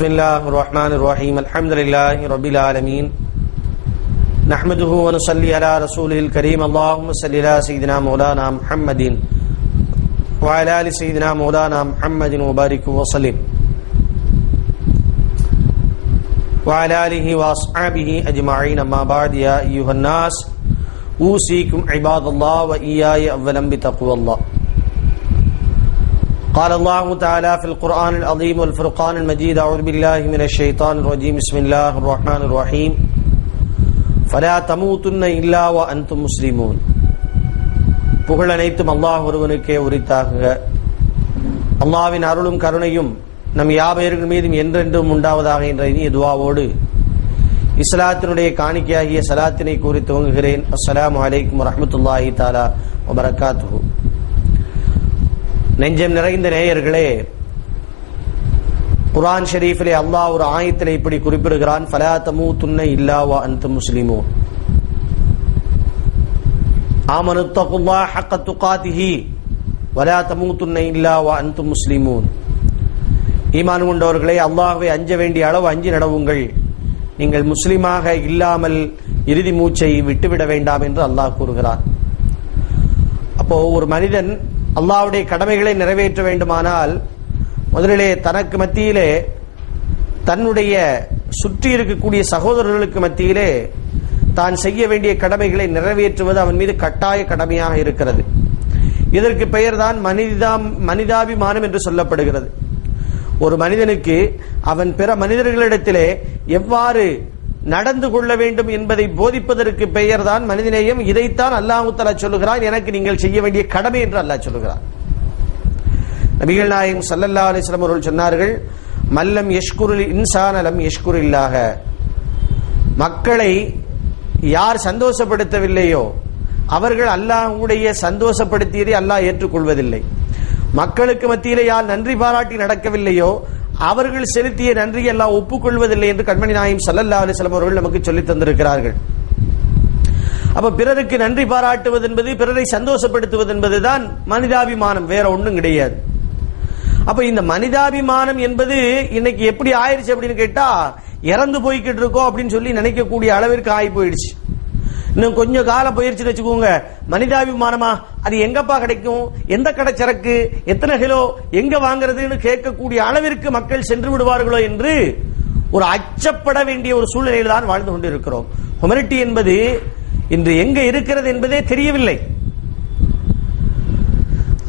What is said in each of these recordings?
बिस्मिल्लाहिर्रहमानिर्रहीम अल्हम्दुलिल्लाहि रब्बिल आलमीन नहमदुहु व नुसल्ली अला रसूलिल करीम अल्लाहुम्मा सल्लि अला सय्यिदिना मौलाना मुहम्मदिन व अला आलि सय्यिदिना मौलाना मुहम्मदिन व बारिक व सल्लिम व अला आलिहि व अस्हाबिहि अजमईन अम्मा बाद या अय्युहन नास ऊसीकुम इबादल्लाह व इय्याय अव्वलन बितक़वल्लाह قال الله تعالى في القرآن العظيم والفرقان المجيد أعوذ بالله من الشيطان الرجيم بسم الله الرحمن الرحيم فلا تموتن إلا وأنتم مسلمون புகழ் அனைத்தும் அல்லாஹ் ஒருவனுக்கே உரித்தாக. அல்லாஹ்வின் அருளும் கருணையும் நம் யாவர்கள் மீதும் என்றென்றும் உண்டாவதாக என்ற இனிய துஆவோடு இஸ்லாத்தினுடைய காணிக்கையாகிய சலாத்தினை கூறி துவங்குகிறேன். அஸ்ஸலாமு அலைக்கும் வரஹ்மத்துல்லாஹி தஆலா வ பரக்காத்துஹு. நெஞ்சம் நிறைந்த நேயர்களே, குர்ஆன் ஷரீஃபிலே அல்லாஹ் ஒரு ஆயத்திலே இப்படி குறிப்பிடுகிறான், ஃபலா தமூதுன்ன இல்லா வ அன்தும் முஸ்லிமூன் ஆமனுத்தகுல்லாஹ ஹக்க துகாதிஹி வலா தமூதுன்ன இல்லா வ அன்தும் முஸ்லிமூன். ஈமான் கொண்டவர்களே, அல்லாஹ்வை அஞ்ச வேண்டிய அளவு அஞ்சி நடவுங்கள், நீங்கள் முஸ்லிமாக இல்லாமல் இறுதி மூச்சை விட்டுவிட வேண்டாம் என்று அல்லாஹ் கூறுகிறான். அப்போ ஒரு மனிதன் அல்லாஹ்வுடைய கடமைகளை நிறைவேற்ற வேண்டுமானால் முதலிலே தனக்கு மத்தியிலே தன்னுடைய சுற்றி இருக்கக்கூடிய சகோதரர்களுக்கு மத்தியிலே தான் செய்ய வேண்டிய கடமைகளை நிறைவேற்றுவது அவன் மீது கட்டாய கடமையாக இருக்கிறது. இதற்கு பெயர்தான் மனிதாபிமானம் என்று சொல்லப்படுகிறது. ஒரு மனிதனுக்கு அவன் பிற மனிதர்களிடத்திலே எவ்வாறு நடந்து கொள்ள வேண்டும் என்பதை போதிப்பதற்கு பெயர்தான் மனிதநேயம். இதைத்தான் அல்லாஹ் தஆலா சொல்லுகிறான், எனக்கு நீங்கள் செய்ய வேண்டிய கடமை என்று அல்லாஹ் சொல்லுகிறான். நபிகள் நாயகம் ஸல்லல்லாஹு அலைஹி வஸல்லம் அவர்கள் சொன்னார்கள், மல்லம் யஷ்குருல் இன்சான லம் யஷ்குரில்லாஹ. மக்களை யார் சந்தோஷப்படுத்தவில்லையோ அவர்கள் அல்லாஹ்வுடைய சந்தோஷப்படுத்தியதை அல்லாஹ் ஏற்றுக்கொள்வதில்லை. மக்களுக்கு மத்தியிலே யார் நன்றி பாராட்டி நடக்கவில்லையோ அவர்கள் செலுத்திய நன்றி எல்லாம் ஒப்புக்கொள்வதில்லை என்று கண்மணி நாயகம் ஸல்லல்லாஹு அலைஹி வஸல்லம் அவர்கள் நமக்கு சொல்லி தந்திருக்கிறார்கள். அப்ப பிறருக்கு நன்றி பாராட்டுவது என்பது, பிறரை சந்தோஷப்படுத்துவது என்பதுதான் மனிதாபிமானம், வேற ஒன்றும் கிடையாது. அப்ப இந்த மனிதாபிமானம் என்பது இன்னைக்கு எப்படி ஆயிடுச்சு அப்படின்னு கேட்டா, இறந்து போய்கிட்டு இருக்கோம் அப்படின்னு சொல்லி நினைக்கக்கூடிய அளவிற்கு ஆகி போயிடுச்சு. இன்னும் கொஞ்சம் காலம் போயிருச்சுன்னு வச்சுக்கோங்க, மனிதாபிமானமா அது எங்கப்பா கிடைக்கும், எந்த கடை சரக்கு, எத்தனை கிலோ, எங்க வாங்குறதுன்னு கேட்கக்கூடிய அளவிற்கு மக்கள் சென்று விடுவார்களோ என்று ஒரு அச்சப்பட வேண்டிய ஒரு சூழ்நிலையில் தான் வாழ்ந்து கொண்டிருக்கிறோம். ஹியூமனிட்டி என்பது இன்று எங்க இருக்கிறது என்பதே தெரியவில்லை.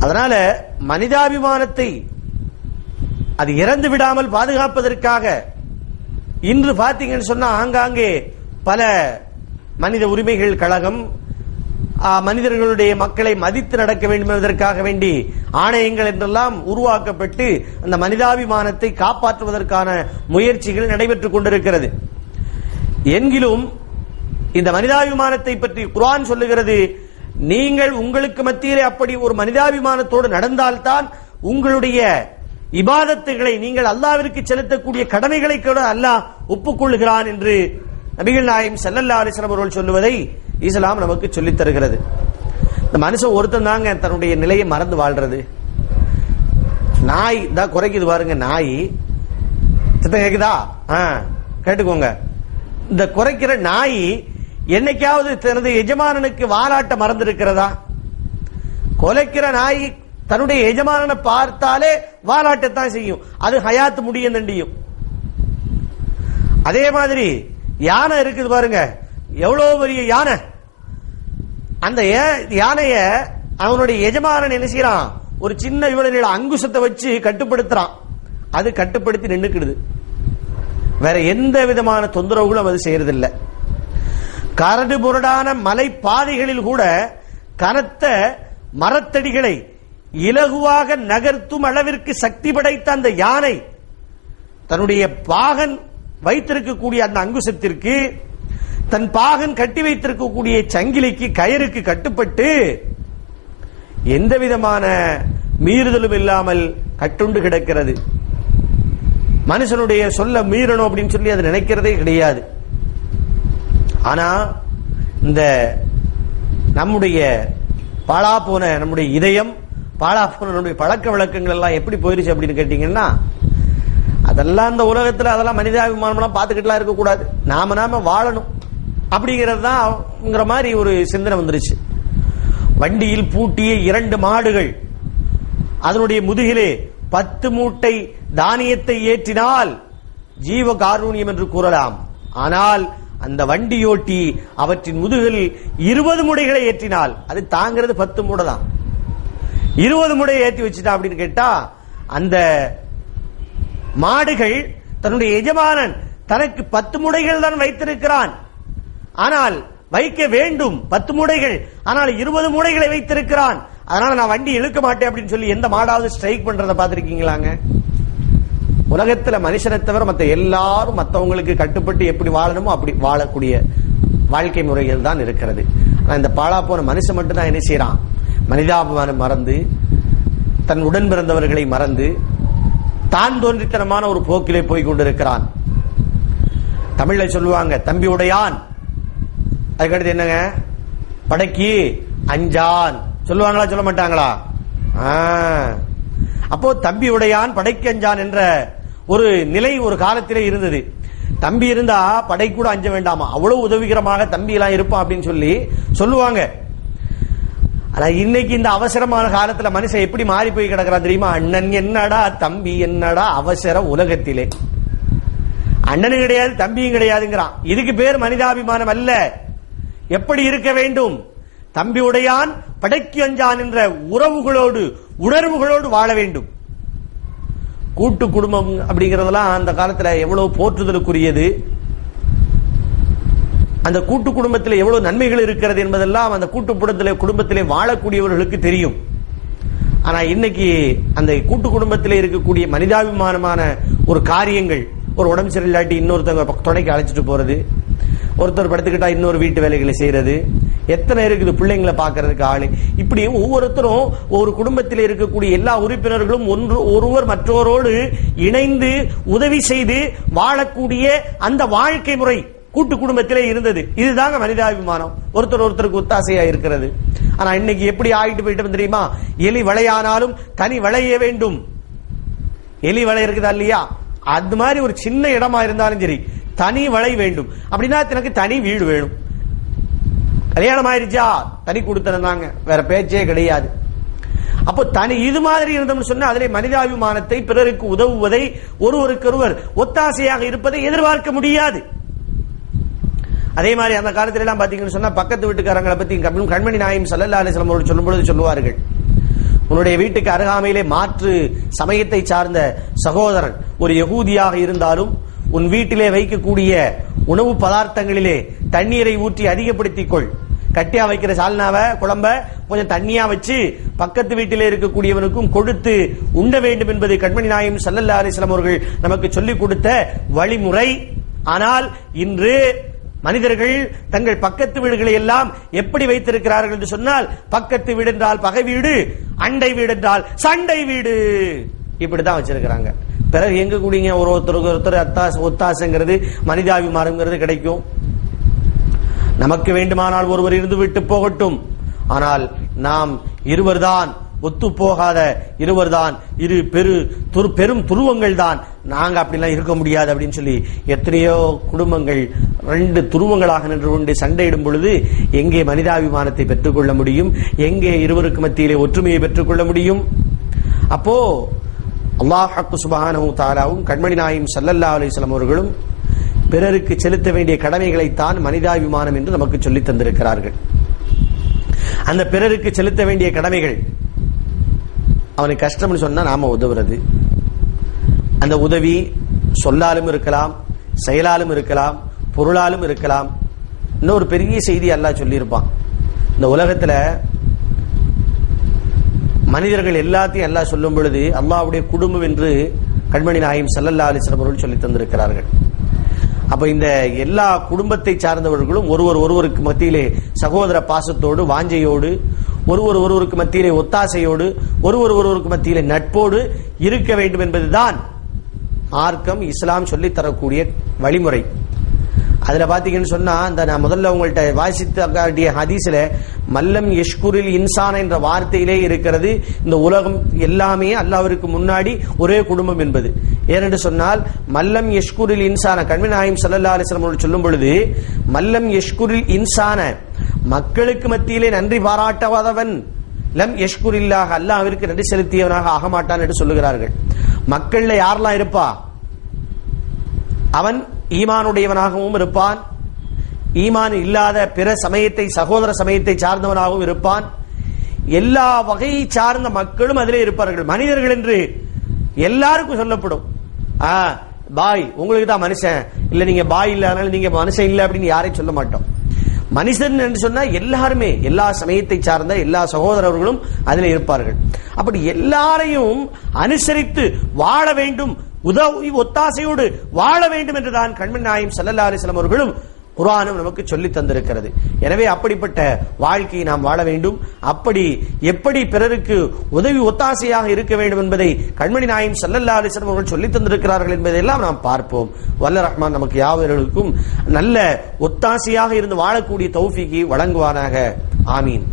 அதனால மனிதாபிமானத்தை அது இறந்து விடாமல் பாதுகாப்பதற்காக இன்று பாத்தீங்கன்னு சொன்னா ஆங்காங்கே பல மனித உரிமைகள் கழகம், மனிதர்களுடைய மக்களை மதித்து நடக்க வேண்டும் என்பதற்காக வேண்டி ஆணையங்கள் என்றெல்லாம் உருவாக்கப்பட்டு அந்த மனிதாபிமானத்தை காப்பாற்றுவதற்கான முயற்சிகள் நடைபெற்றுக் கொண்டிருக்கிறது. என்கிலும் இந்த மனிதாபிமானத்தை பற்றி குர்ஆன் சொல்லுகிறது, நீங்கள் உங்களுக்கு மத்தியிலே அப்படி ஒரு மனிதாபிமானத்தோடு நடந்தால்தான் உங்களுடைய இபாதத்துகளை, நீங்கள் அல்லாஹ்விற்கு செலுத்தக்கூடிய கடமைகளை கூட அல்லாஹ் ஒப்புக்கொள்கிறான் என்று நபிகள் நாயகம் ஸல்லல்லாஹு அலைஹி வஸல்லம் அவர்கள் சொல்லுவதை இஸ்லாம் நமக்கு சொல்லித் தருகிறது. இந்த மனுஷன் ஒருத்தன் தாங்க தன்னுடைய நிலையை மறந்து வாழ்றது. நாய் தான் குறைக்குது பாருங்க, நாய் சத்தம் கேக்குதா? கேட்டுக்கோங்க. இந்த குறைக்கிற நாய் என்னைக்காவது தனது எஜமானனுக்கு வாலாட்ட மறந்து இருக்கிறதா? கொலைக்கிற நாய் தன்னுடைய எஜமானனை பார்த்தாலே வாலாட்டத்தான் செய்யும், அது ஹயாத் முடியும் தண்டியும். அதே மாதிரி யானை இருக்குது பாருங்க, எவ்வளவு பெரிய யானை. அந்த யானைய அவனுடைய எஜமானன் என்ன செய்யறான், ஒரு சின்ன இவ்வளவு நீள அங்குசத்தை வச்சு கட்டுப்படுத்துறான். அது கட்டுப்படுத்தி நின்றுக்கிடுது, வேற எந்த விதமான தொந்தரவுகளும் அது செய்யறதில்லை. கரடு முரடான மலை பாதைகளில் கூட கனத்த மரத்தடிகளை இலகுவாக நகர்த்தும் அளவிற்கு சக்தி படைத்த அந்த யானை தன்னுடைய பாகன் வைத்திருக்கக்கூடிய அந்த அங்குசத்திற்கு, தன் பாகன் கட்டி வைத்திருக்கக்கூடிய சங்கிலிக்கு, கயிறுக்கு கட்டுப்பட்டு எந்த விதமான மீறுதலும் இல்லாமல் கட்டுண்டு கிடக்கிறது. மனுஷனுடைய சொல்ல மீறணும் அப்படின்னு சொல்லி அது நினைக்கிறதே கிடையாது. ஆனா இந்த நம்முடைய பாழா போன நம்முடைய இதயம், பாழா போன நம்முடைய பழக்க வழக்கங்கள் எல்லாம் எப்படி போயிருச்சு அப்படின்னு கேட்டீங்கன்னா, அதெல்லாம் இந்த உலகத்துல அதெல்லாம் மனிதாபிமானம் பார்த்துக்கிட்டுலாம் இருக்கக்கூடாது, நாம வாழணும் அப்படிங்கிறது தான் மாதிரி ஒரு சிந்தனை வந்துருச்சு. வண்டியில் பூட்டிய 2 மாடுகள் அதனுடைய முதுகிலே 10 மூட்டை தானியத்தை ஏற்றினால் ஜீவ காருண்யம் என்று கூறலாம். ஆனால் அந்த வண்டியோட்டி அவற்றின் முதுகில் 20 முடைகளை ஏற்றினால் அது தாங்கிறது 10 மூடை தான். 20 முடையை ஏற்றி வச்சுட்டா அப்படின்னு கேட்டா, அந்த மாடுகள் தன்னுடைய எஜமானன் தனக்கு 10 முடைகள் தான் வைத்திருக்கிறான், ஆனால் வைக்க வேண்டும் 10 மூடைகள், ஆனால் 20 மூடைகளை வைத்திருக்கிறான், அதனால நான் வண்டி இழுக்க மாட்டேன் அப்படின்னு சொல்லி எந்த மாடாவது ஸ்ட்ரைக் பண்றதை பார்த்திருக்கீங்களாங்க? உலகத்துல மனுஷனை தவிர மற்ற எல்லாரும் மற்றவங்களுக்கு கட்டுப்பட்டு எப்படி வாழணுமோ அப்படி வாழக்கூடிய வாழ்க்கை முறைகள் தான் இருக்கிறது. ஆனா இந்த பாழா போன மனுஷன் மட்டும் தான் என்ன செய்யறான்? மனிதாபிமானம் மறந்து, தன் உடன் பிறந்தவர்களை மறந்து, தான் தோன்றித்தனமான ஒரு போக்கிலே போய் கொண்டிருக்கிறான். தமிழ்ல சொல்லுவாங்க தம்பி உடையான், அதுக்கடுத்து என்னங்க? படைக்கு அஞ்சான். சொல்லுவாங்களா சொல்ல மாட்டாங்களா? அப்போ தம்பி உடையான் படைக்கு அஞ்சான் என்ற ஒரு நிலை ஒரு காலத்திலே இருந்தது. தம்பி இருந்தா படை கூட அஞ்ச வேண்டாமா, அவ்வளவு உதவிகரமாக தம்பி எல்லாம் இருப்பான் அப்படின்னு சொல்லி சொல்லுவாங்க. ஆனா இன்னைக்கு இந்த அவசரமான காலத்துல மனுஷன் எப்படி மாறி போய் கிடக்கிறான் தெரியுமா? அண்ணன் என்னடா தம்பி என்னடா அவசர உலகத்திலே. அண்ணனும் கிடையாது தம்பியும் கிடையாதுங்கிறான். இதுக்கு பேர் மனிதாபிமானம் அல்ல. எப்படி இருக்க வேண்டும்? தம்பி உடையான் படைக்கு அஞ்சான் என்ற உறவுகளோடு உணர்வுகளோடு வாழ வேண்டும். கூட்டு குடும்பம் அப்படிங்கறதெல்லாம் அந்த காலத்துல எவ்வளவு போற்றுதலுக்குரியது, அந்த கூட்டு குடும்பத்தில் எவ்வளவு நன்மைகள் இருக்கிறது என்பதெல்லாம் அந்த கூட்டு குடும்பத்திலே வாழக்கூடியவர்களுக்கு தெரியும். ஆனா இன்னைக்கு அந்த கூட்டு குடும்பத்திலே இருக்கக்கூடிய மனிதாபிமானமான ஒரு காரியங்கள், ஒரு உடம்பு சரியில்லாட்டி இன்னொருத்தவங்க துணைக்கு அழைச்சிட்டு போறது, ஒருத்தர் படுத்துக்கிட்டா இன்னொரு வீட்டு வேலைகளை செய்யறது, எத்தனை இருக்குது பிள்ளைங்களை பாக்குறதுக்கு ஆளு. இப்படி ஒவ்வொருத்தரும் ஒரு குடும்பத்தில் இருக்கக்கூடிய எல்லா உறுப்பினர்களும் ஒருவர் மற்றவரோடு இணைந்து உதவி செய்து வாழக்கூடிய அந்த வாழ்க்கை முறை கூட்டு குடும்பத்திலே இருந்தது. இதுதாங்க மனிதாபிமானம், ஒருத்தர் ஒருத்தருக்கு ஒத்தாசையா இருக்கிறது. ஆனா இன்னைக்கு எப்படி ஆகிட்டு போயிட்டு தெரியுமா? எலி வளையானாலும் தனி வளைய வேண்டும். எலி வளை இருக்குதா இல்லையா? அது மாதிரி ஒரு சின்ன இடமா இருந்தாலும் சரி தனி வளை வேண்டும். அப்படின்னா எனக்கு தனி வீடு வேணும். கல்யாணம் ஆயிருச்சா தனி கொடுத்தனாங்க, வேற பேச்சே கிடையாது. அப்போ தனி இது மாதிரி இருந்தோம்னு சொன்னா அதிலே மனிதாபிமானத்தை, பிறருக்கு உதவுவதை, ஒருவருக்கொருவர் ஒத்தாசையாக இருப்பதை எதிர்பார்க்க முடியாது. அதே மாதிரி அந்த காலத்துல எல்லாம் பாத்தீங்கன்னு சொன்னா பக்கத்து வீட்டுக்காரங்களை பத்தி கண்மணி நாயகம் ஸல்லல்லாஹு அலைஹி வஸல்லம் சொல்லும் பொழுது சொல்லுவார்கள், உன்னுடைய வீட்டுக்கு அருகாமையிலே மாற்று சமயத்தை சார்ந்த சகோதரன் ஒரு யகூதியாக இருந்தாலும் உன் வீட்டிலே வைக்கக்கூடிய உணவு பதார்த்தங்களிலே தண்ணீரை ஊற்றி அதிகப்படுத்திக் கொள். கட்டியா வைக்கிற சால்னாவை குழம்ப கொஞ்சம் தண்ணியா வச்சு பக்கத்து வீட்டிலே இருக்கக்கூடியவனுக்கும் கொடுத்து உண்ண வேண்டும் என்பது கண்மணி நாயகம் ஸல்லல்லாஹு அலைஹி வஸல்லம் அவர்கள் நமக்கு சொல்லிக் கொடுத்த வழிமுறை. ஆனால் இன்று மனிதர்கள் தங்கள் பக்கத்து வீடுகளை எல்லாம் எப்படி வைத்திருக்கிறார்கள் என்று சொன்னால், பக்கத்து வீடு என்றால் பகை வீடு, அண்டை வீடு என்றால் சண்டை வீடு, இப்படிதான் வச்சிருக்கிறாங்க. பிறகு எங்க கூடிங்க ஒருத்தருக்கு ஒருத்தர் ஒத்தாசைங்கிறது மனிதாபிமானம்ங்கிறது கிடைக்கும்? நமக்கு வேண்டுமானால் ஒருவர் இருந்து விட்டு போகட்டும், ஆனால் நாம் இருவர்தான், ஒத்து போகாத இருவர்தான், இரு பெரும் துருவங்கள் தான், நாங்க அப்படிலாம் இருக்க முடியாது அப்படின்னு சொல்லி எத்தனையோ குடும்பங்கள் 2 துருவங்களாக நின்று கொண்டு சண்டையிடும் பொழுது எங்கே மனிதாபிமானத்தை பெற்றுக்கொள்ள முடியும்? எங்கே இருவருக்கு மத்தியிலே ஒற்றுமையை பெற்றுக்கொள்ள முடியும்? அப்போ அல்லாஹ் சுப்ஹானஹு வ தஆலாவும் கண்மணி நாயகம் ஸல்லல்லாஹு அலைஹி வஸல்லம் அவர்களும் பிறருக்கு செலுத்த வேண்டிய கடமைகளைத்தான் மனிதாபிமானம் என்று நமக்கு சொல்லித் தந்திருக்கிறார்கள். அந்த பிறருக்கு செலுத்த வேண்டிய கடமைகள், அவனுக்கு கஷ்டம்னு சொன்னா நாம உதவுறது. அந்த உதவி சொல்லாலும் இருக்கலாம், செயலாலும் இருக்கலாம், பொருளாலும் இருக்கலாம். இன்னொரு பெரிய செய்தி அல்லாஹ் சொல்லியிருப்பான், இந்த உலகத்துல மனிதர்கள் எல்லாத்தையும் அல்லாஹ் சொல்லும் பொழுது அல்லாஹ்வுடைய குடும்பம் என்று கண்மணி நாயகம் ஸல்லல்லாஹு அலைஹி வஸல்லம் அவர்கள் சொல்லி தந்திருக்கிறார்கள். அப்ப இந்த எல்லா குடும்பத்தை சார்ந்தவர்களும் ஒருவருக்கு மத்தியிலே சகோதர பாசத்தோடு, வாஞ்சையோடு, ஒருவருக்கு மத்தியிலே ஒத்தாசையோடு, ஒருவருக்கு மத்தியிலே நட்போடு இருக்க வேண்டும் என்பதுதான் மார்க்கம், இஸ்லாம் சொல்லித் தரக்கூடிய வழிமுறை. அதுல பாத்தீங்கன்னு சொன்னா அந்த நான் முதல்ல உங்கள்கிட்ட வாசித்து காட்டிய ஹதீஸ்ல மல்லம் யஷ்குரில் இன்சான் என்ற வார்த்தையிலே இருக்கிறது இந்த உலகம் எல்லாமே அல்லாஹ்விற்கு முன்னாடி ஒரே குடும்பம் என்பது. ஏனென்று சொன்னால் மல்லம் யஷ்குரில் இன்சான கண்மணி நாயகம் ஸல்லல்லாஹு அலைஹி வஸல்லம் அவர்கள் சொல்லும் பொழுது மல்லம் யஷ்குரில் இன்சான மக்களுக்கு மத்தியிலே நன்றி பாராட்டாதவன் லம் யஷ்குரில்லாஹ் அல்லாஹ்விற்கு நன்றி செலுத்தியவனாக ஆக மாட்டான் என்று சொல்லுகிறார்கள். மக்கள்ல யாரெல்லாம் இருப்பா? அவன் ஈமானுடையவனாகவும் இருப்பான், ஈமான் இல்லாத பிற சமயத்தை சகோதர சமயத்தை சார்ந்தவனாகவும் இருப்பான், எல்லா வகையை சார்ந்த மக்களும் அதிலே இருப்பார்கள். மனிதர்கள் என்று எல்லாருக்கும் சொல்லப்படும். பாய் உங்களுக்கு தான் மனுஷன் இல்ல, நீங்க பாய் இல்ல அதனால நீங்க மனுஷன் இல்ல அப்படின்னு யாரையும் சொல்ல மாட்டோம். மனுஷன் என்று சொன்னா எல்லாருமே எல்லா சமயத்தை சார்ந்த எல்லா சகோதரர்களும் அதில் இருப்பார்கள். அப்படி எல்லாரையும் அனுசரித்து வாழ வேண்டும், உதவி ஒத்தாசையோடு வாழ வேண்டும் என்றுதான் கண்மணி நாயகம் ஸல்லல்லாஹு அலைஹி வஸல்லம் அவர்களும் குர்ஆனும் நமக்கு சொல்லி தந்திருக்கிறது. எனவே அப்படிப்பட்ட வாழ்க்கையை நாம் வாழ வேண்டும். அப்படி எப்படி பிறருக்கு உதவி ஒத்தாசையாக இருக்க வேண்டும் என்பதை கண்மணி நாயகம் ஸல்லல்லாஹு அலைஹி வஸல்லம் அவர்கள் சொல்லி தந்திருக்கிறார்கள் என்பதையெல்லாம் நாம் பார்ப்போம். வல்ல ரஹ்மான் நமக்கு யாவர்களுக்கும் நல்ல ஒத்தாசையாக இருந்து வாழக்கூடிய தௌஃபீகை வழங்குவானாக. ஆமீன்.